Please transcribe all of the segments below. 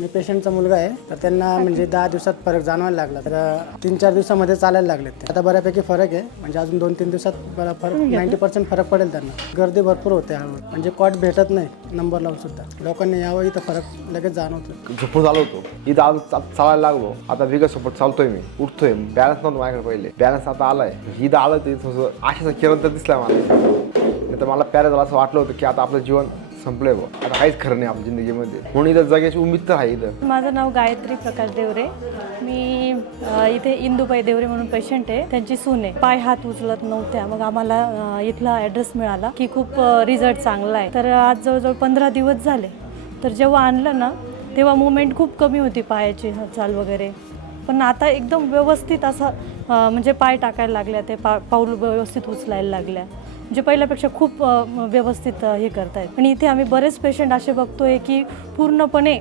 मी पेशंटचा मुलगा आहे तर त्यांना म्हणजे दहा दिवसात फरक जाणवायला लागला. तर तीन चार दिवसामध्ये चालायला लागले ते. आता बऱ्यापैकी फरक आहे म्हणजे अजून दोन तीन दिवसात बरा फरक नाईन्टी पर्सेंट फरक पडेल त्यांना. गर्दी भरपूर होते हळूहळू म्हणजे कॉट भेटत नाही नंबर लावून सुद्धा. लोकांनी यावं इथं फरक लगेच जाणवतो झोपून चालू होतो. इथं आज चा- चालायला लागलो. आता विगत सोबत चालतोय मी. उठतोय. बॅलन्स नव्हतं माझ्याकडे पहिले. बॅलन्स आता आलाय. इथं आलं ते थोडंसं आशेचा किरण तर दिसलाय मला. नाही तर मला झालं असं वाटलं होतं की आता आपलं जीवन संपलंय बघ आता आहेच खरं नाही आपल्या जिंदगीमध्ये. म्हणून इथं जगायची उमेद तर आहे इथं. माझं नाव गायत्री प्रकाश देवरे. मी अ, इथे इंदुबाई देवरे म्हणून पेशंट आहे. त्यांची सून आहे. पाय हात उचलत नव्हत्या. मग आम्हाला अ, इथला ॲड्रेस मिळाला की खूप रिझल्ट चांगला आहे. तर आज जवळजवळ पंधरा दिवस झाले. तर जेव्हा आणलं ना तेव्हा मुवमेंट खूप कमी होती पायाची चाल वगैरे. पण आता एकदम व्यवस्थित असा अ, म्हणजे पाय टाकायला लागल्या. ते पा पाऊल व्यवस्थित उचलायला लागल्या. जे पहिल्यापेक्षा खूप व्यवस्थित हे हे करतायत. आणि इथे आम्ही बरेच पेशंट असे बघतोय की पूर्णपणे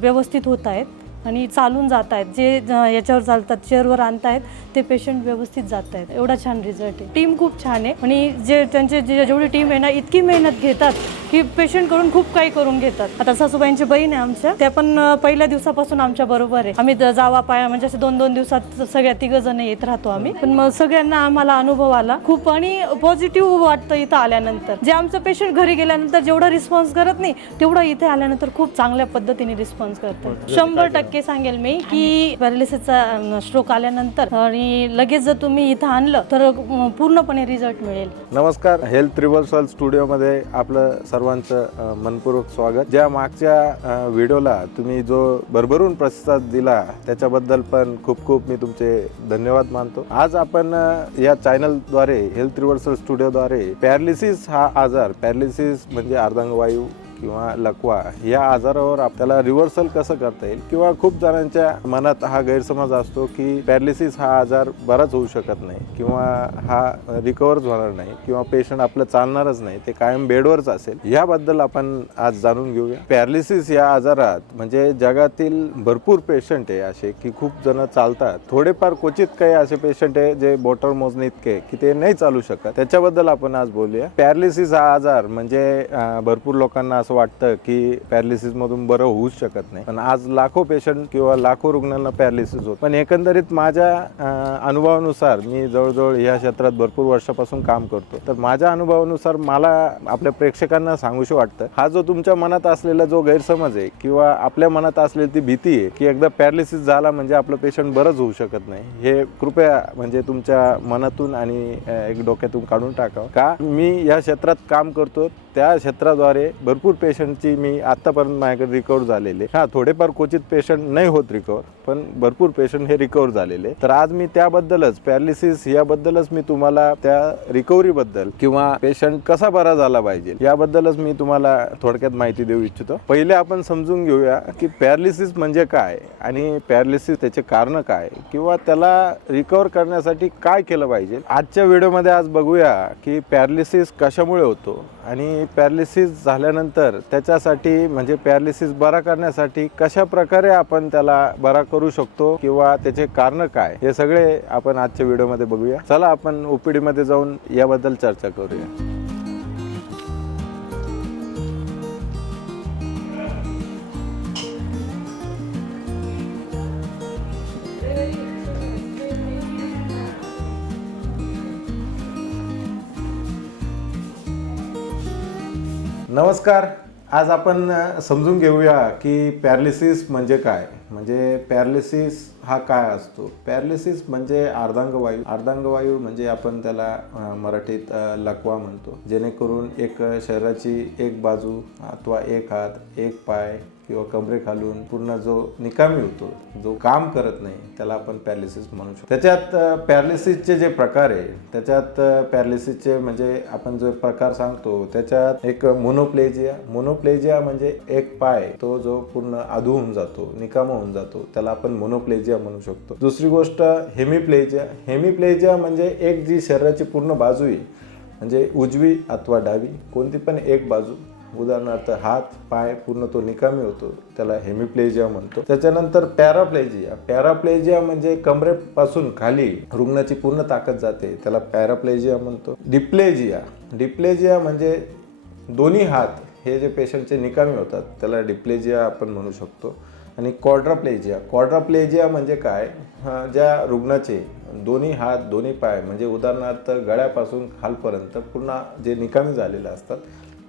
व्यवस्थित होत आहेत. आणि चालून जात आहेत. जे याच्यावर चालतात चेअरवर आणतायत ते पेशंट व्यवस्थित जात आहेत. एवढा छान रिझल्ट आहे. टीम खूप छान आहे. आणि जे त्यांचे जे जेवढी टीम आहे ना इतकी मेहनत घेतात की पेशंटकडून खूप काही करून घेतात. आता सासूबाईंची बहीण आहे आमच्या. त्या पण पहिल्या दिवसापासून आमच्या बरोबर आहे. आम्ही जावा पाया म्हणजे असे दोन दोन दिवसात सगळ्या तिघ जण येत राहतो आम्ही. पण मग सगळ्यांना आम्हाला अनुभव आला. खूप आणि पॉझिटिव्ह वाटतं इथं आल्यानंतर. जे आमचं पेशंट घरी गेल्यानंतर जेवढा रिस्पॉन्स करत नाही तेवढा इथे आल्यानंतर खूप चांगल्या पद्धतीने रिस्पॉन्स करतात. शंभर टक्के. सांगेल मी की पॅरालिसिसचा स्ट्रोक आल्यानंतर आणि लगेच जर तुम्ही इथं आणलं तर पूर्णपणे रिझल्ट मिळेल. नमस्कार. हेल्थ रिव्हर्सल स्टुडिओमध्ये आपलं सर्वांचं मनपूर्वक स्वागत. ज्या मागच्या व्हिडिओला तुम्ही जो भरभरून प्रतिसाद दिला त्याच्याबद्दल पण खूप खूप मी तुमचे धन्यवाद मानतो. आज आपण या चॅनलद्वारे हेल्थ रिव्हर्सल स्टुडिओद्वारे पॅरालिसिस हा आजार पॅरालिसिस म्हणजे अर्धांगवायू किंवा लकवा या आजारावर आपल्याला रिव्हर्सल कसं करता येईल? किंवा खूप जणांच्या मनात हा गैरसमज असतो की पॅरालिसिस हा आजार बराच होऊ शकत नाही किंवा हा रिकवरच होणार नाही किंवा पेशंट आपलं चालणारच नाही ते कायम बेडवरच असेल. याबद्दल आपण आज जाणून घेऊया. पॅरालिसिस या आजारात म्हणजे जगातील भरपूर पेशंट आहे असे की खूप जण चालतात. थोडेफार क्वचित काही असे पेशंट आहे जे बोटर मोजणे इतके की ते नाही चालू शकत. त्याच्याबद्दल आपण आज बोलूया. पॅरालिसिस हा आजार म्हणजे भरपूर लोकांना असं वाटतं की पॅरालिसिसमधून बरं होऊच शकत नाही. पण आज लाखो पेशंट किंवा लाखो रुग्णांना पॅरालिसिस होत. पण एकंदरीत माझ्या अनुभवानुसार मी जवळजवळ या क्षेत्रात भरपूर वर्षापासून काम करतो. तर माझ्या अनुभवानुसार मला आपल्या प्रेक्षकांना सांगूशी वाटतं हा जो तुमच्या मनात असलेला जो गैरसमज आहे किंवा आपल्या मनात असलेली ती भीती आहे की एकदा पॅरालिसिस झाला म्हणजे आपलं पेशंट बरंच होऊ शकत नाही. हे कृपया म्हणजे तुमच्या मनातून आणि एक डोक्यातून काढून टाकावं. का? मी या क्षेत्रात काम करतो त्या क्षेत्राद्वारे भरपूर पेशंटची मी आतापर्यंत माझ्याकडे रिकवर झालेले हा थोडेफार क्वचित पेशंट नाही होत रिकवर पण भरपूर पेशंट हे रिकवर झालेले तर आज मी त्याबद्दलच पॅरालिसिस याबद्दलच मी तुम्हाला त्या रिकव्हरी बद्दल किंवा पेशंट कसा बरा झाला पाहिजे याबद्दलच मी तुम्हाला थोडक्यात माहिती देऊ इच्छितो. पहिले आपण समजून घेऊया की पॅरालिसिस म्हणजे काय आणि पॅरालिसिस त्याचे कारण काय किंवा त्याला रिकवर करण्यासाठी काय केलं पाहिजे. आजच्या व्हिडिओमध्ये आज बघूया की पॅरालिसिस कशामुळे होतो आणि पॅरालिसिस झाल्यानंतर त्याच्यासाठी म्हणजे पॅरालिसिस बरा करण्यासाठी कशा प्रकारे आपण त्याला बरा करू शकतो किंवा त्याचे कारण काय हे सगळे आपण आजच्या व्हिडिओमध्ये बघूया. चला आपण ओपीडी मध्ये जाऊन याबद्दल चर्चा करूया. नमस्कार. आज आपण समजून घेऊया की पॅरालिसिस म्हणजे काय. म्हणजे पॅरालिसिस हा काय असतो? पॅरालिसिस म्हणजे अर्धांगवायू अर्धांगवायू म्हणजे आपण त्याला मराठीत लकवा म्हणतो. जेणेकरून एक शरीराची एक बाजू अथवा एक हात एक पाय किंवा कमरे खालून पूर्ण जो निकामी होतो जो काम करत नाही त्याला आपण पॅरालिसिस म्हणू शकतो. त्याच्यात पॅरालिसिसचे जे प्रकार आहे त्याच्यात पॅरालिसिसचे म्हणजे आपण जो प्रकार सांगतो त्याच्यात एक मोनोप्लेजिया. मोनोप्लेजिया म्हणजे एक पाय तो जो पूर्ण अधू होऊन जातो निकामा होऊन जातो. त्याला आपण मोनोप्लेजिया म्हणू शकतो. दुसरी गोष्ट हेमिप्लेजिया हेमिप्लेजिया म्हणजे एक जी शरीराची पूर्ण बाजू आहे. म्हणजे उजवी अथवा डावी कोणती पण एक बाजू. उदाहरणार्थ हात पाय पूर्ण तो निकामी होतो. त्याला हेमिप्लेजिया म्हणतो. त्याच्यानंतर पॅराप्लेजिया पॅराप्लेजिया म्हणजे कमरेपासून खाली रुग्णाची पूर्ण ताकद जाते. त्याला पॅराप्लेजिया म्हणतो. डिप्लेजिया डिप्लेजिया म्हणजे दोन्ही हात हे जे पेशंटचे निकामी होतात त्याला डिप्लेजिया आपण म्हणू शकतो. आणि क्वाड्राप्लेजिया क्वाड्राप्लेजिया म्हणजे काय? ज्या रुग्णाचे दोन्ही हात दोन्ही पाय म्हणजे उदाहरणार्थ गळ्यापासून खालपर्यंत पूर्ण जे निकामी झालेले असतात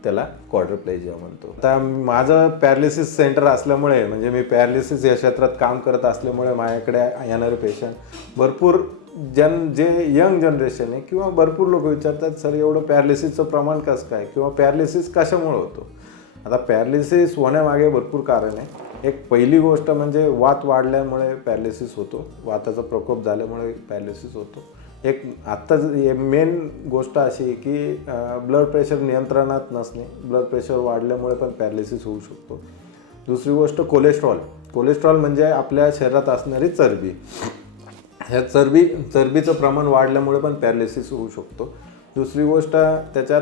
त्याला क्वाड्रप्लेजिया म्हणतो. आता माझं पॅरालिसिस सेंटर असल्यामुळे म्हणजे मी पॅरालिसिस या क्षेत्रात काम करत असल्यामुळे माझ्याकडे येणारे पेशंट भरपूर जन जे यंग जनरेशन आहे किंवा भरपूर लोक विचारतात सर एवढं पॅरालिसिसचं प्रमाण कसं काय? किंवा पॅरालिसिस कशामुळे होतो? आता पॅरालिसिस होण्यामागे भरपूर कारण आहे. एक पहिली गोष्ट म्हणजे वात वाढल्यामुळे पॅरालिसिस होतो. वाताचा प्रकोप झाल्यामुळे पॅरालिसिस होतो. एक आत्ता मेन गोष्ट अशी आहे की ब्लड प्रेशर नियंत्रणात नसणे ब्लड प्रेशर वाढल्यामुळे पण पॅरालिसिस होऊ शकतो. दुसरी गोष्ट कोलेस्ट्रॉल. कोलेस्ट्रॉल म्हणजे आपल्या शरीरात असणारी चरबी. ह्या चरबी चरबीचं प्रमाण वाढल्यामुळे पण पॅरालिसिस होऊ शकतो. दुसरी गोष्ट त्याच्यात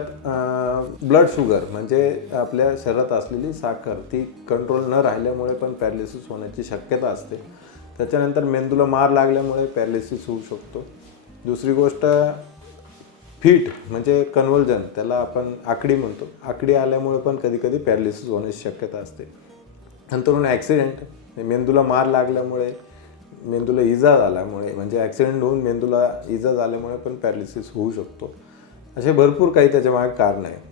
ब्लड शुगर म्हणजे आपल्या शरीरात असलेली साखर ती कंट्रोल न राहिल्यामुळे पण पॅरालिसिस होण्याची शक्यता असते. त्याच्यानंतर मेंदूला मार लागल्यामुळे पॅरालिसिस होऊ शकतो. दुसरी गोष्ट फिट म्हणजे कन्व्हल्जन त्याला आपण आकडी म्हणतो. आकडी आल्यामुळे पण कधी कधी पॅरालिसिस होण्याची शक्यता असते. नंतरून ॲक्सिडेंट मेंदूला मार लागल्यामुळे मेंदूला इजा झाल्यामुळे म्हणजे ॲक्सिडेंट होऊन मेंदूला इजा झाल्यामुळे पण पॅरालिसिस होऊ शकतो. असे भरपूर काही त्याच्यामागे कारण आहे.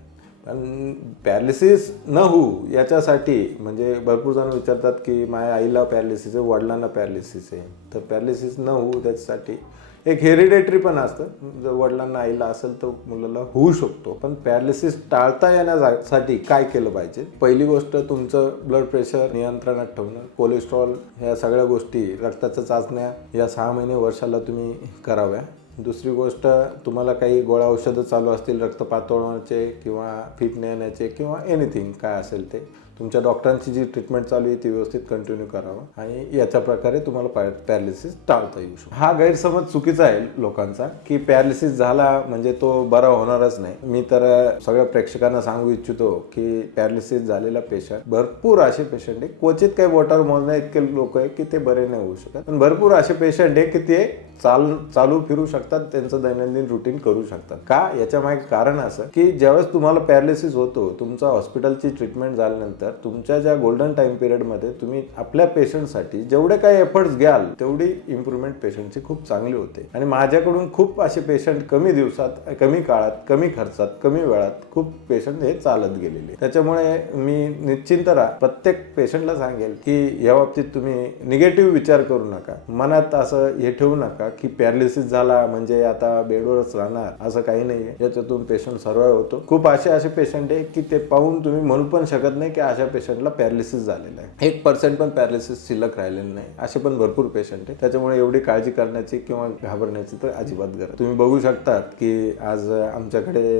पण पॅरालिसिस न होऊ याच्यासाठी म्हणजे भरपूर जण विचारतात की माझ्या आईला पॅरालिसिस आहे वडिलांना पॅरालिसिस आहे. तर पॅरालिसिस न होऊ त्याच्यासाठी एक हेरिडेटरी पण असतं. जर वडिलांना आईला असेल तर मुलाला होऊ शकतो. पण पॅरालिसिस टाळता येण्यासाठी काय केलं पाहिजे? पहिली गोष्ट तुमचं ब्लड प्रेशर नियंत्रणात ठेवणं कोलेस्ट्रॉल ह्या सगळ्या गोष्टी रक्ताच्या चाचण्या या सहा महिने वर्षाला तुम्ही कराव्या. दुसरी गोष्ट तुम्हाला काही गोळ्या औषधं चालू असतील रक्त पातळवण्याचे किंवा फिट नेण्याचे किंवा एनिथिंग काय असेल ते तुमच्या डॉक्टरांची जी ट्रीटमेंट चालू आहे ती व्यवस्थित कंटिन्यू करावं आणि याच्या प्रकारे तुम्हाला पॅ पॅरालिसिस टाळता येऊ शकतो. हा गैरसमज चुकीचा आहे लोकांचा की पॅरालिसिस झाला म्हणजे तो बरा होणारच नाही. मी तर सगळ्या प्रेक्षकांना सांगू इच्छितो की पॅरालिसिस झालेला पेशंट भरपूर असे पेशंट आहे. क्वचित काही वॉटर मोजण्या इतके लोक आहे की ते बरे नाही होऊ शकत. पण भरपूर असे पेशंट आहे की ते चाल चालू फिरू शकतात त्यांचं दैनंदिन रुटीन करू शकतात. का? याच्या मागे कारण असं की ज्यावेळेस तुम्हाला पॅरालिसिस होतो तुमचा हॉस्पिटलची ट्रीटमेंट झाल्यानंतर तुमच्या ज्या गोल्डन टाइम पिरियडमध्ये तुम्ही आपल्या पेशंटसाठी जेवढे काही एफर्ट्स घ्याल तेवढी इम्प्रूव्हमेंट पेशंटची खूप चांगली होते. आणि माझ्याकडून खूप असे पेशंट कमी दिवसात कमी काळात कमी खर्चात कमी वेळात खूप पेशंट हे चालत गेलेले. त्याच्यामुळे मी निश्चिंत राहा. प्रत्येक पेशंटला सांगेल की या बाबतीत तुम्ही निगेटिव्ह विचार करू नका. मनात असं हे ठेवू नका की पॅरालिसिस झाला म्हणजे आता बेडवरच राहणार असं काही नाहीये. याच्यातून पेशंट सर्वाय होतो. खूप असे असे पेशंट आहे की ते पाहून तुम्ही म्हणू पण शकत नाही की अशा पेशंटला पॅरालिसिस झालेला आहे. एक पर्सेंट पण पॅरालिसिस शिल्लक राहिलेलं नाही. असे पण भरपूर पेशंट आहे त्याच्यामुळे एवढी काळजी करण्याची किंवा घाबरण्याची तर अजिबात गरज तुम्ही बघू शकतात की आज आमच्याकडे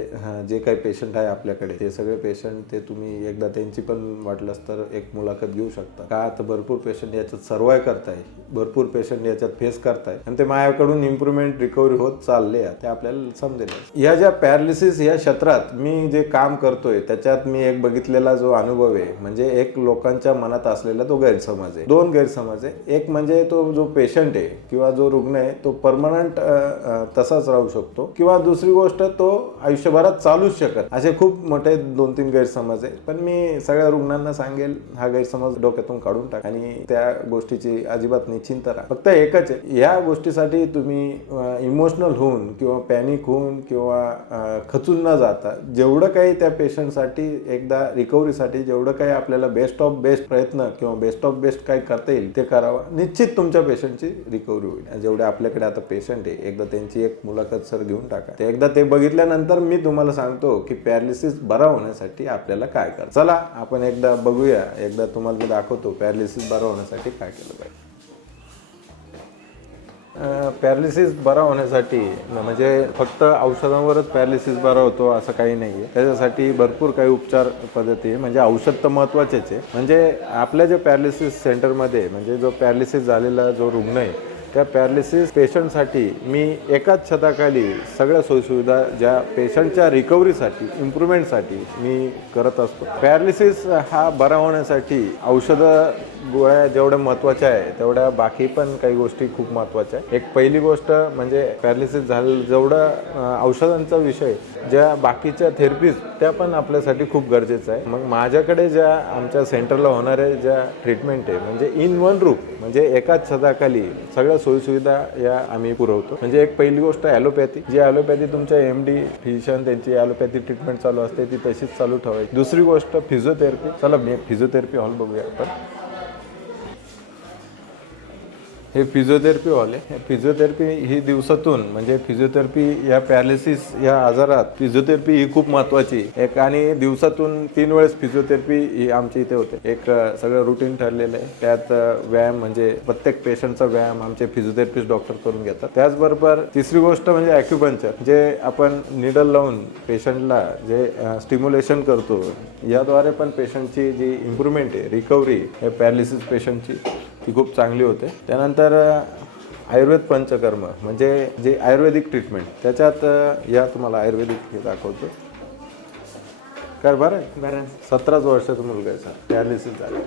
जे काही पेशंट आहे आपल्याकडे ते सगळे पेशंट ते तुम्ही एकदा त्यांची पण वाटलंच तर एक मुलाखत घेऊ शकता. का तर भरपूर पेशंट याच्यात सर्वाय करताय? भरपूर पेशंट याच्यात फेस करताय. आणि ते माझ्याकडून इम्प्रुव्हमेंट रिकव्हरी होत चालले आहे. ते आपल्याला समजेल. या ज्या पॅरालिसिस या क्षेत्रात मी जे काम करतोय त्याच्यात मी एक बघितलेला जो अनुभव आहे म्हणजे एक लोकांच्या मनात असलेला तो गैरसमज आहे. दोन गैरसमज आहे. एक म्हणजे तो जो पेशंट आहे किंवा जो रुग्ण आहे तो परमनंट तसाच राहू शकतो. किंवा दुसरी गोष्ट तो आयुष्यभरात चालूच शकत असे खूप मोठे दोन तीन गैरसमज आहे पण मी सगळ्या रुग्णांना सांगेल हा गैरसमज डोक्यातून काढून टाक आणि त्या गोष्टीची अजिबात निश्चिंत राहा. फक्त एकच आहे. ह्या गोष्टीसाठी तुम्ही इमोशनल होऊन किंवा पॅनिक होऊन किंवा खचून न जाता जेवढं काही त्या पेशंटसाठी एकदा रिकव्हरीसाठी जेवढं काही आपल्याला बेस्ट ऑफ बेस्ट प्रयत्न किंवा बेस्ट ऑफ बेस्ट काय करता येईल ते करावं. निश्चित तुमच्या पेशंटची रिकव्हरी होईल. आणि जेवढे आपल्याकडे आता पेशंट आहे एकदा त्यांची एक मुलाखत सर घेऊन टाका. ते एकदा ते बघितल्यानंतर मी तुम्हाला सांगतो की पॅरालिसिस बरा होण्यासाठी आपल्याला काय कर चला आपण एकदा बघूया. एकदा तुम्हाला मी दाखवतो पॅरालिसिस बरा होण्यासाठी काय केलं पाहिजे. पॅरालिसिस बरा होण्यासाठी म्हणजे फक्त औषधांवरच पॅरालिसिस बरा होतो असं काही नाही आहे त्याच्यासाठी भरपूर काही उपचार पद्धती आहे. म्हणजे औषध तर महत्त्वाचेच आहे. म्हणजे आपल्या जे पॅरालिसिस सेंटरमध्ये म्हणजे जो पॅरालिसिस झालेला जो रुग्ण आहे त्या पॅरालिसिस पेशंटसाठी मी एकाच छताखाली सगळ्या सोयीसुविधा ज्या पेशंटच्या रिकव्हरीसाठी इम्प्रुव्हमेंटसाठी मी करत असतो. पॅरालिसिस हा बरा होण्यासाठी औषधं गोळ्या जेवढ्या महत्त्वाच्या आहे तेवढ्या बाकी पण काही गोष्टी खूप महत्त्वाच्या आहे एक पहिली गोष्ट म्हणजे पॅरालिसिस झालं जेवढं औषधांचा विषय ज्या बाकीच्या थेरपीज त्या पण आपल्यासाठी खूप गरजेचं आहे. मग माझ्याकडे ज्या आमच्या सेंटरला होणाऱ्या ज्या ट्रीटमेंट आहे म्हणजे इन वन रूप म्हणजे एकाच छताखाली सगळ्या सोयीसुविधा या आम्ही पुरवतो. म्हणजे एक पहिली गोष्ट ॲलोपॅथी. जी ॲलोपॅथी तुमच्या एम डी फिजिशियन त्यांची ॲलोपॅथी ट्रीटमेंट चालू असते ती तशीच चालू ठेवायची. दुसरी गोष्ट फिजिओथेरपी चला मी फिजिओथेरपी हॉल बघूया आपण. हे फिजिओथेरपी हॉल आहे फिजिओथेरपी ही दिवसातून म्हणजे फिजिओथेरपी या पॅरालिसिस या आजारात फिजिओथेरपी ही खूप महत्त्वाची एक आणि दिवसातून तीन वेळेस फिजिओथेरपी ही आमच्या इथे होते. एक सगळं रुटीन ठरलेलं आहे. त्यात व्यायाम म्हणजे प्रत्येक पेशंटचा व्यायाम आमचे फिजिओथेरपिस्ट डॉक्टर करून घेतात. त्याचबरोबर तिसरी गोष्ट म्हणजे ॲक्युपंक्चर जे आपण निडल लावून पेशंटला जे स्टिम्युलेशन करतो याद्वारे पण पेशंटची जी इम्प्रूव्हमेंट आहे रिकव्हरी हे पॅरालिसिस पेशंटची ती खूप चांगली होते. त्यानंतर आयुर्वेद पंचकर्म म्हणजे जे आयुर्वेदिक ट्रीटमेंट. त्याच्यात या तुम्हाला आयुर्वेदिक हे दाखवतो. काय बरं आहे? बरं. सतराच वर्षाचा मुलगा आहे सर. पॅरालिसिस झाला.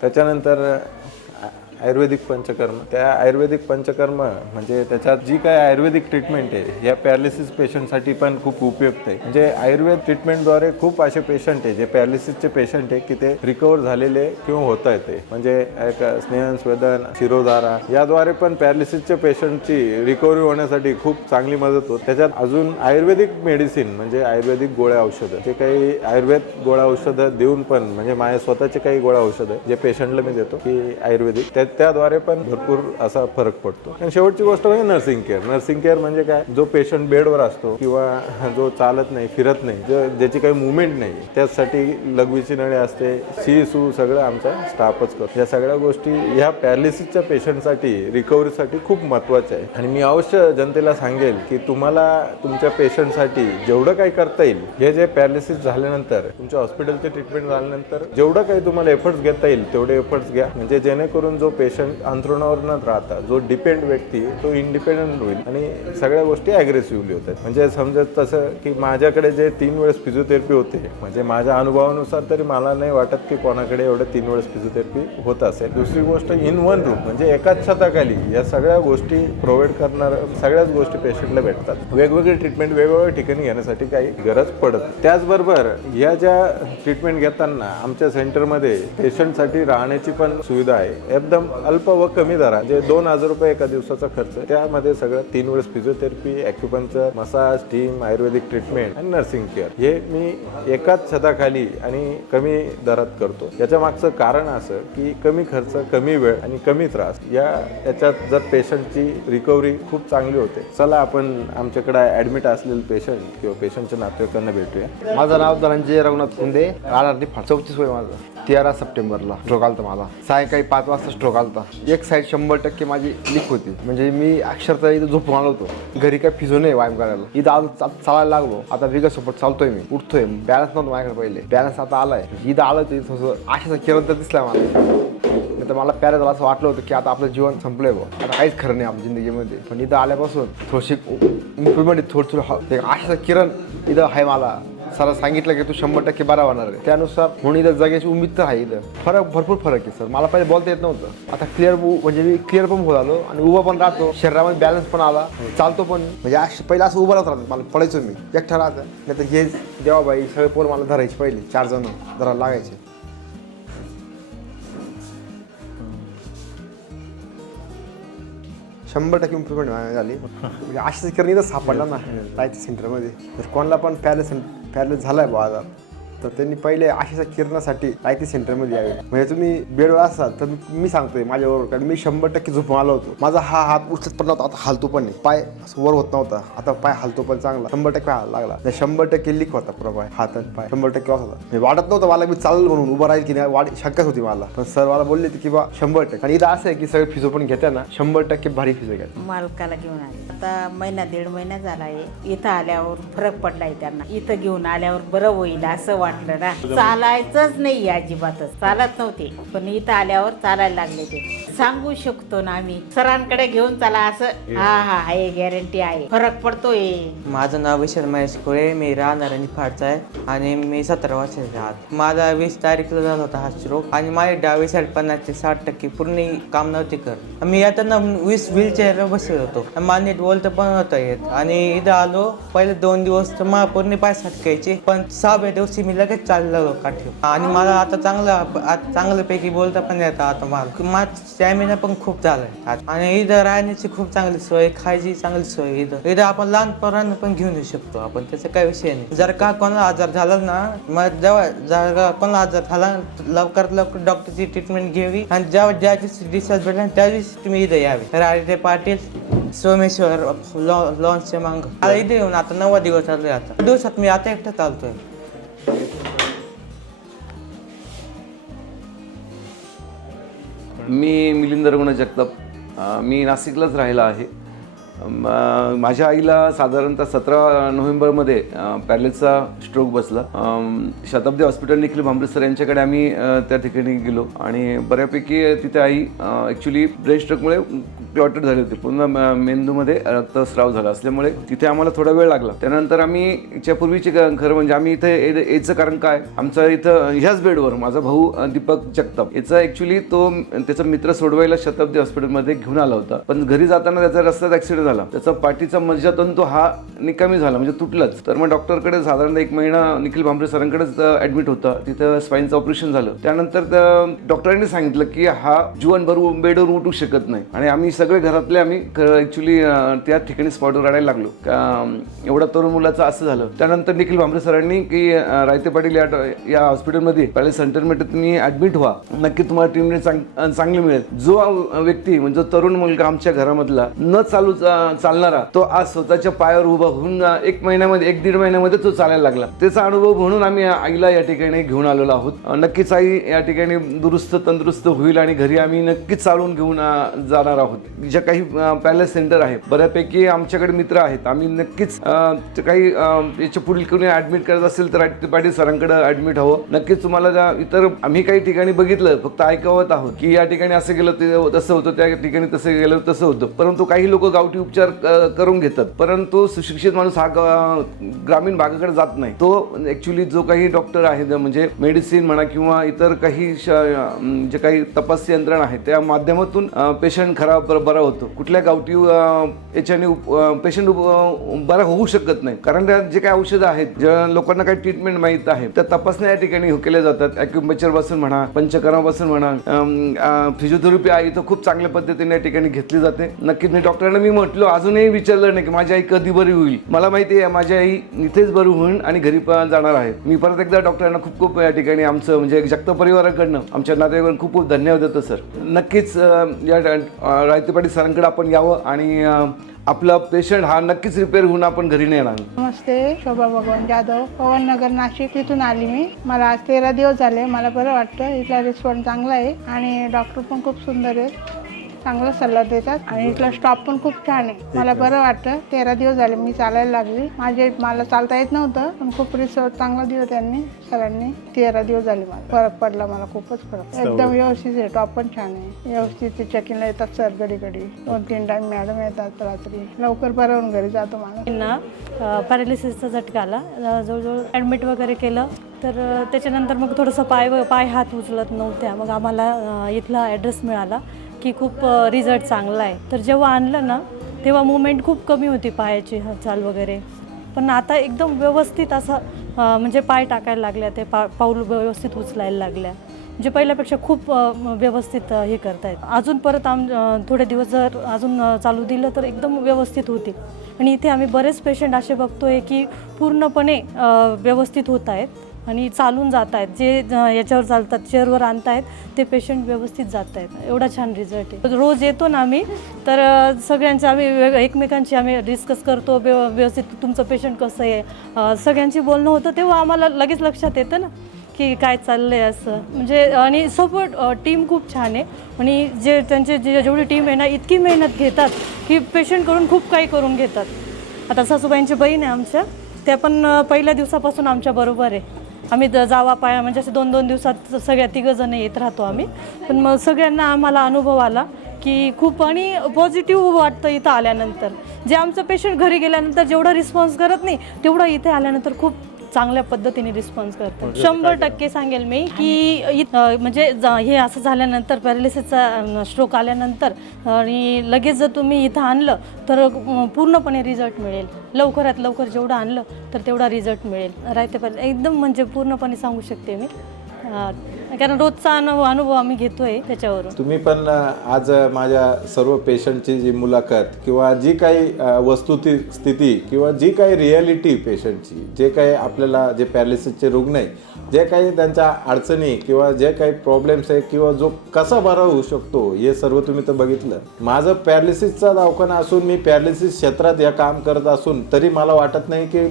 त्याच्यानंतर आयुर्वेदिक पंचकर्म. त्या आयुर्वेदिक पंचकर्म म्हणजे त्याच्यात जी काय आयुर्वेदिक ट्रीटमेंट आहे या पॅरालिसिस पेशंटसाठी पण खूप उपयुक्त आहे. म्हणजे आयुर्वेद ट्रीटमेंटद्वारे खूप असे पेशंट आहे जे पॅरालिसिसचे पेशंट आहे की ते रिकवर झालेले किंवा होत आहे ते. म्हणजे स्नेहन स्वेदन शिरोधारा याद्वारे पण पॅरालिसिसच्या पेशंटची रिकव्हरी होण्यासाठी खूप चांगली मदत होत. त्याच्यात अजून आयुर्वेदिक मेडिसिन म्हणजे आयुर्वेदिक गोळ्या औषधं. जे काही आयुर्वेद गोळ्या औषधं देऊन पण म्हणजे माझ्या स्वतःचे काही गोळ्या औषधं जे पेशंटला मी देतो की आयुर्वेदिक. त्या त्याद्वारे पण भरपूर असा फरक पडतो. आणि शेवटची गोष्ट म्हणजे नर्सिंग केअर नर्सिंग केअर म्हणजे काय? जो पेशंट बेडवर असतो किंवा जो चालत नाही फिरत नाही ज्याची काही मुवमेंट नाही त्यासाठी लघवीची नळे असते सी सू सगळं आमचा स्टाफच करतो. या सगळ्या गोष्टी ह्या पॅरालिसिसच्या पेशंटसाठी रिकव्हरीसाठी खूप महत्त्वाच्या आहे आणि मी अवश्य जनतेला सांगेल की तुम्हाला तुमच्या पेशंटसाठी जेवढं काही करता येईल हे जे पॅरालिसिस झाल्यानंतर तुमच्या हॉस्पिटलचे ट्रीटमेंट झाल्यानंतर जेवढं काही तुम्हाला एफर्ट्स घेता येईल तेवढे एफर्ट्स घ्या. म्हणजे जेणेकरून जो पेशंट अंथरुणावर न राहता जो डिपेंड व्यक्ती तो इंडिपेंडंट होईल. आणि सगळ्या गोष्टी ॲग्रेसिव्हली होतात. म्हणजे समजत तसं की माझ्याकडे जे तीन वेळेस फिजिओथेरपी होते म्हणजे माझ्या अनुभवानुसार तरी मला नाही वाटत की कोणाकडे एवढं तीन वेळेस फिजिओथेरपी होत असेल. दुसरी गोष्ट इन वन रूम म्हणजे एकाच छताखाली या सगळ्या गोष्टी प्रोव्हाइड करणार सगळ्याच गोष्टी पेशंटला भेटतात. वेगवेगळी ट्रीटमेंट वेगवेगळ्या ठिकाणी घेण्यासाठी काही गरज पडत त्याचबरोबर या ज्या ट्रीटमेंट घेताना आमच्या सेंटरमध्ये पेशंटसाठी राहण्याची पण सुविधा आहे. एकदम अल्प व कमी दरात जे दोन हजार रुपये एका दिवसाचा खर्च त्यामध्ये सगळं तीन वेळेस physiotherapy acupuncture massage team ayurvedic treatment आणि नर्सिंग केअर हे मी एकाच छताखाली आणि कमी दरात करतो. याच्या मागचं कारण असं की कमी खर्च कमी वेळ आणि कमी त्रास या याच्यात जर पेशंटची रिकव्हरी खूप चांगली होते चला आपण आमच्याकडे ॲडमिट असलेले पेशंट किंवा पेशंटच्या नातेवाईकांना भेटूया. माझं नाव धनंजय रघुनाथ कुंदे राहणार निफाड. चौतीस वय माझं. तेरा सप्टेंबरला स्ट्रोक आलता मला सायंकाळी पाच वाजता स्ट्रोक आलता. एक साईड शंभर टक्के माझी लीक होती. म्हणजे मी अक्षरशः इथं झोपून आलो होतो. घरी काय फिजू नाही व्यायाम करायला. इथं आज चालायला लागलो. आता विगत सोबत चालतोय मी. उठतोय. बॅलन्स नव्हतो माझ्याकडे पहिले. बॅलन्स आता आलाय. इथं आलं ते इथं थोडंसं आशाचा किरण तर दिसला मला. नाही तर मला पॅरा झाला असं वाटलं होतं की आता आपलं जीवन संपलंय बघ आता काहीच खरं नाही आपल्या जिंदगीमध्ये. पण इथं आल्यापासून थोडीशी इम्प्रुव्हमेंट थोडं थोडं एक आशाचं किरण इथं आहे मला. सर सांगितलं की तू शंभर टक्के बरा होणार आहे. त्यानुसार म्हणून इथं जगायची उमेद तर आहे इथं. फरक भरपूर फरक आहे सर. मला पहिले बोलता येत नव्हतं. आता क्लिअर म्हणजे मी क्लिअर पण होत आलो आणि उभा पण राहतो. शरीरामध्ये बॅलन्स पण आला. चालतो पण. म्हणजे असं पहिलं असं उभं राहत राहतं. मला पडायचो मी. एकटा राहतं. नाही तर हे देवाबाई सगळे पोर मला धरायचे पहिले. चार जण धरायला लागायचे. शंभर टक्के इम्प्रुव्हमेंट झाली. म्हणजे अशीच करणे तर सापडला ना. राहायचं सेंटरमध्ये तर कोणाला पण पॅलेस पॅरल झाला बा बाजार तर त्यांनी पहिले आशेच्या किरणासाठी रायती सेंटरमध्ये यावे. म्हणजे तुम्ही बेडवर असाल तर मी- मी सांगतोय माझ्याबरोबर कारण मी शंभर टक्के झोपून आलो होतो. माझा हा हात उचलत पण नव्हता आता हालतो पण नाही. पाय असं वर होत नव्हता. आता पाय हालतो पण चांगला. शंभर टक्के लागला. शंभर टक्के लिक होता पुरा पाय. हात आणि पाय. शंभर टक्के होता. मी वाटत नव्हतं मला मी चाललं म्हणून. उभं राहील की नाही वाढ शंकाच होती मला. पण सर मला बोलले की बा शंभर टक्के. आणि इथं असं आहे की सगळे फिजो पण घेत्या ना शंभर टक्के भारी फिजो घ्या मालकाला घेऊन आले. आता महिना दीड महिना झाला आहे. इथं आल्यावर फरक पडलाय त्यांना. इथं घेऊन आल्यावर बरं होईल असं वाटलं ना. चालायचंच नाही अजिबातच चालत नव्हते. पण इथं आल्यावर चालायला लागले ते. सांगू शकतो ना आम्ही. सरांकडे घेऊन चला असं. हा. हा आहे. गॅरंटी आहे. फरक पडतोय. माझं नाव विशाल महेश कोळे. मी राहणार आणि फाडचा आहे. आणि मी सतरा वर्षाचा आहात. माझा वीस तारीखला झाला होता हा स्ट्रोक आणि माझे डावे साईड पन्नास ते साठ टक्के पूर्ण काम नव्हते कर मी येताना वीस व्हीलचेअरवर बसलो होतो. मला नीट बोलता पण नव्हता येत. आणि इथं आलो. पहिले दोन दिवस तर मला पूर्ण पाय सटकायचे पण सहाव्या दिवशी मी लगेच चाललं काठी आणि मला आता चांगलं आता चांगल्यापैकी बोलता पण येतं आता मला. माझा स्टॅमिना पण खूप झालाय. आणि इथं राहण्याची खूप चांगली सोय खायची चांगली सोय इथं. इथं आपण लहान पोरांना पण घेऊन येऊ शकतो आपण त्याचा काही विषय नाही. जर का कोणाला आजार झाला ना मग जेव्हा जर का कोणाला आजार झाला लवकरात लवकर डॉक्टरची ट्रीटमेंट घ्यावी. आणि जेव्हा ज्या दिवशी डिस्चार्ज भेटला त्या दिवशी तुम्ही इथं यावे. राजे पाटील सोमेश्वर लॉन्चच्या मांग. आता इथे येऊन आता नव्वा दिवस चालले आता. दिवसात मी आता एकटा चालतोय. मी मिलिंद रघुनाथ जगताप मी नाशिकलाच राहिला आहे. माझ्या आईला साधारणतः सतरा नोव्हेंबरमध्ये पॅलेसचा स्ट्रोक बसला. शताब्दी हॉस्पिटल निखिल भांबरेसर यांच्याकडे आम्ही त्या ठिकाणी गेलो. आणि बऱ्यापैकी तिथे आई ॲक्च्युली ब्रेन स्ट्रोकमुळे क्लॉटेड झाले होते. पूर्ण मेंदूमध्ये रक्तस्राव झाला असल्यामुळे तिथे आम्हाला थोडा वेळ लागला. त्यानंतर आम्ही याच्यापूर्वीचे खरं म्हणजे आम्ही इथे याचं कारण काय? आमचं इथं ह्याच बेडवर माझा भाऊ दीपक जगताप. याचा ॲक्च्युली तो त्याचा मित्र सोडवायला शताब्दी हॉस्पिटलमध्ये घेऊन आला होता. पण घरी जाताना त्याचा रस्त्यात ॲक्सिडेंट झाला. त्याचा पाठीचा मज्जातंतू हा निकामी झाला म्हणजे तुटलाच. तर मग डॉक्टरकडे साधारण एक महिना निखिल भांबरे सरांकडेच ऍडमिट होता. तिथं स्पाईनचं ऑपरेशन झालं. त्यानंतर त्या डॉक्टरांनी सांगितलं की हा जीवनभर बेडवर उठू शकत नाही. आणि आम्ही सगळे घरातले आम्ही ऍक्च्युली त्या ठिकाणी स्पॉटवर रडायला लागलो. का एवढा तरुण मुलाचं असं झालं. त्यानंतर निखिल भांबरे सरांनी की रायते पाटील या या हॉस्पिटलमध्ये पहिले सेंटरमध्ये तुम्ही ऍडमिट व्हा. नक्की तुम्हाला ट्रीटमेंट चांग चांगली मिळेल. जो व्यक्ती म्हणजे तरुण मुलगा आमच्या घरामधला न चालू चालणारा तो आज स्वतःच्या पायावर उभा होऊन एक महिन्यामध्ये एक दीड महिन्यामध्ये तो चालायला लागला. त्याचा अनुभव म्हणून आम्ही आईला या ठिकाणी घेऊन आलेलो आहोत. नक्कीच आई या ठिकाणी दुरुस्त तंदुरुस्त होईल आणि घरी आम्ही नक्कीच चालून घेऊन जाणार आहोत. ज्या काही पॅलेस सेंटर आहे बऱ्यापैकी आमच्याकडे मित्र आहेत. आम्ही नक्कीच ते काही याच्या पुढील कोणी ऍडमिट करत असेल तर रायते पाटील सरांकडे ऍडमिट हवं. नक्कीच तुम्हाला इतर आम्ही काही ठिकाणी बघितलं फक्त ऐकवत आहोत की या ठिकाणी असं गेलं ते तसं होतं त्या ठिकाणी तसं गेलं तसं होतं. परंतु काही लोक गावठी उपचार करून घेतात. परंतु सुशिक्षित माणूस हा ग- ग्रामीण भागाकडे जात नाही. तो ऍक्च्युली जो काही डॉक्टर आहे म्हणजे मेडिसिन म्हणा किंवा इतर काही श- जे काही तपास यंत्रणा आहे त्या माध्यमातून पेशंट खरा बरा होतो. कुठल्या गावठी याच्याने पेशंट बरा होऊ शकत नाही. कारण त्या जे काही औषधं आहेत ज्या लोकांना काही ट्रीटमेंट माहीत आहे त्या तपासण्या या ठिकाणी केल्या जातात. ॲक्युपंक्चरपासून म्हणा पंचकर्मापासून म्हणा फिजिओथेरपी आहे इथं खूप चांगल्या पद्धतीने या ठिकाणी घेतली जाते. नक्कीच मी डॉक्टरांना मी म्हटलं अजूनही विचारलं नाही की माझी आई कधी बरी होईल. मला माहिती आहे माझी आई इथेच बरी होईल आणि घरी पण जाणार आहे. मी परत एकदा डॉक्टरांना खूप खूप या ठिकाणी आमचं म्हणजे जगत परिवाराकडनं आमच्या नातेवाईकांना खूप खूप धन्यवाद देतो सर. नक्कीच या रायतेपाटी सरांकडे आपण यावं आणि आपला पेशंट हा नक्कीच रिपेअर होऊन आपण घरी नाही नमस्ते शोभा भगवान जाधव. पवन नगर नाशिक तिथून आली मी. मला आज तेरा दिवस झाले मला बरं वाटतं इथला रिस्पॉन्स चांगला आहे आणि डॉक्टर पण खूप सुंदर आहेत. चांगला सल्ला देतात आणि इथला स्टॉप पण खूप छान आहे. मला बरं वाटतं. तेरा दिवस झाले मी चालायला लागली. माझे मला चालता येत नव्हतं पण खूप रिसोर्ट चांगला दिला त्यांनी सरांनी तेरा दिवस झाले मला. फरक पडला मला खूपच फरक एकदम व्यवस्थित आहे. टॉप पण छान आहे. व्यवस्थित चेकिंगला येतात सर घडी घडी दोन तीन टाइम मॅडम येतात रात्री. लवकर बरं होऊन घरी जातो मला त्यांना पॅरालिसिसचा झटका आला. जवळजवळ ॲडमिट वगैरे केलं. तर त्याच्यानंतर मग थोडंसं पाय व- पाय हात उचलत नव्हत्या. मग आम्हाला इथला ॲड्रेस मिळाला. की खूप रिझल्ट चांगला आहे. तर जेव्हा आणलं ना तेव्हा मुवमेंट खूप कमी होती पायाची हालचाल वगैरे. पण आता एकदम व्यवस्थित असं म्हणजे पाय टाकायला लागल्या ते पा पाऊल व्यवस्थित उचलायला लागल्या. जे पहिल्यापेक्षा खूप व्यवस्थित हे करतायत. अजून परत आम थोडे दिवस जर अजून चालू दिलं तर एकदम व्यवस्थित होतील आणि इथे आम्ही बरेच पेशंट असे बघतो आहे की पूर्णपणे व्यवस्थित होत आहेत. आणि चालून जात आहेत. जे याच्यावर चालतात चेअरवर आणत आहेत ते पेशंट व्यवस्थित जात आहेत. एवढा छान रिझल्ट आहे. रोज येतो ना आम्ही तर सगळ्यांचे आम्ही एकमेकांशी आम्ही डिस्कस करतो व्यव- व्यवस्थित तुमचं पेशंट कसं आहे. सगळ्यांशी बोलणं होतं तेव्हा आम्हाला लगेच लक्षात येतं ना की काय चाललंय असं. म्हणजे आणि सपोर्ट टीम खूप छान आहे. आणि जे त्यांचे जे जेवढी टीम आहे ना इतकी मेहनत घेतात की पेशंटकडून खूप काही करून घेतात. आता सासूबाईंची बहीण आहे आमच्या. त्या पण पहिल्या दिवसापासून आमच्या बरोबर आहे. आम्ही द- जावा पाया म्हणजे असे दोन दोन दिवसात सगळ्या तिघंजणं येत राहतो आम्ही. पण मग सगळ्यांना आम्हाला अनुभव आला की खूप आणि पॉझिटिव्ह वाटतं इथं आल्यानंतर. जे आमचं पेशंट घरी गेल्यानंतर जेवढा रिस्पॉन्स करत नाही तेवढा इथे आल्यानंतर खूप चांगल्या पद्धतीने रिस्पॉन्स करतात. शंभर टक्के सांगेल मी की म्हणजे हे असं झाल्यानंतर पॅरालिसिसचा स्ट्रोक आल्यानंतर आणि लगेच जर तुम्ही इथं आणलं तर पूर्णपणे रिझल्ट मिळेल. लवकरात लवकर जेवढं आणलं तर तेवढा रिझल्ट मिळेल. राहते पण एकदम म्हणजे पूर्णपणे सांगू शकते मी. कारण रोजचा अनुभव अनुभव आम्ही घेतोय त्याच्यावरून. तुम्ही पण आज माझ्या सर्व पेशंटची जी मुलाखत किंवा जी काही वस्तुती स्थिती किंवा जी काही रियालिटी पेशंटची जे काही आपल्याला जे पॅरालिसिसचे रुग्ण आहे जे काही त्यांच्या अडचणी किंवा जे काही प्रॉब्लेम्स आहे किंवा जो कसा बरा होऊ शकतो हे सर्व तुम्ही तर बघितलं. माझं पॅरालिसिसचा दवाखाना असून मी पॅरालिसिस क्षेत्रात या काम करत असून तरी मला वाटत नाही की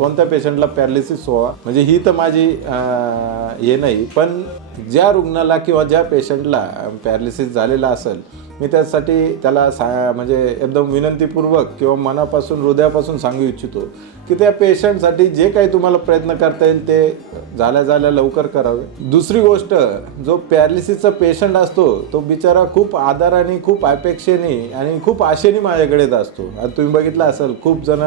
कोणत्या पेशंटला पॅरालिसिस व्हावा? म्हणजे ही तर माझी हे नाही. पण ज्या रुग्णाला किंवा ज्या पेशंटला पॅरालिसिस झालेला असेल मी त्यासाठी त्याला सा म्हणजे एकदम विनंतीपूर्वक किंवा मनापासून हृदयापासून सांगू इच्छितो की त्या पेशंटसाठी जे काही तुम्हाला प्रयत्न करता येईल ते झाल्या झाल्या लवकर करावे. दुसरी गोष्ट जो पॅरालिसिसचा पेशंट असतो तो बिचारा खूप आदराने खूप अपेक्षेने आणि खूप आशेने माझ्याकडे असतो. आणि तुम्ही बघितलं असेल खूप जण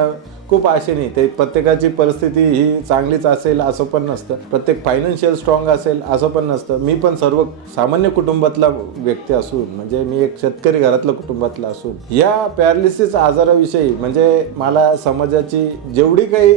खूप आशेने ते प्रत्येकाची परिस्थिती ही चांगलीच असेल असं पण नसतं. प्रत्येक फायनान्शियल स्ट्रॉंग असेल असं पण नसतं. मी पण सर्व सामान्य कुटुंबातला व्यक्ती असून म्हणजे मी एक शेतकरी घरातलं कुटुंबातला असून या पॅरालिसिस आजाराविषयी म्हणजे मला समाजाची जेवढी काही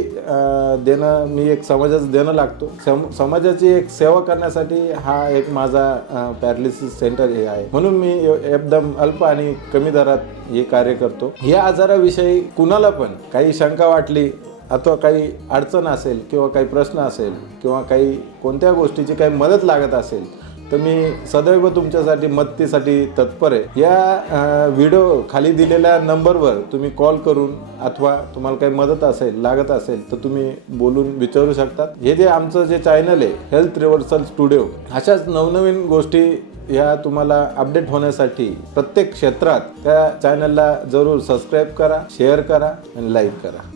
देणं मी एक समाजाचं देणं लागतो. सम समाजाची एक सेवा करण्यासाठी हा एक माझा पॅरालिसिस सेंटर हे आहे. म्हणून मी एकदम अल्प आणि कमी दरात हे कार्य करतो. या आजाराविषयी कुणाला पण काही शंका वाटली अथवा काही अडचण असेल किंवा काही प्रश्न असेल किंवा काही कोणत्या गोष्टीची काही मदत लागत असेल तर मी सदैव तुमच्यासाठी मदतीसाठी तत्पर आहे. या व्हिडिओ खाली दिलेल्या नंबरवर तुम्ही कॉल करून अथवा तुम्हाला काही मदत असेल लागत असेल तर तुम्ही बोलून विचारू शकतात. हे जे आमचं जे चॅनल आहे हेल्थ रिव्हर्सल स्टुडिओ अशाच नवनवीन गोष्टी ह्या तुम्हाला अपडेट होण्यासाठी प्रत्येक क्षेत्रात त्या चॅनलला जरूर सबस्क्राईब करा शेअर करा आणि लाईक करा.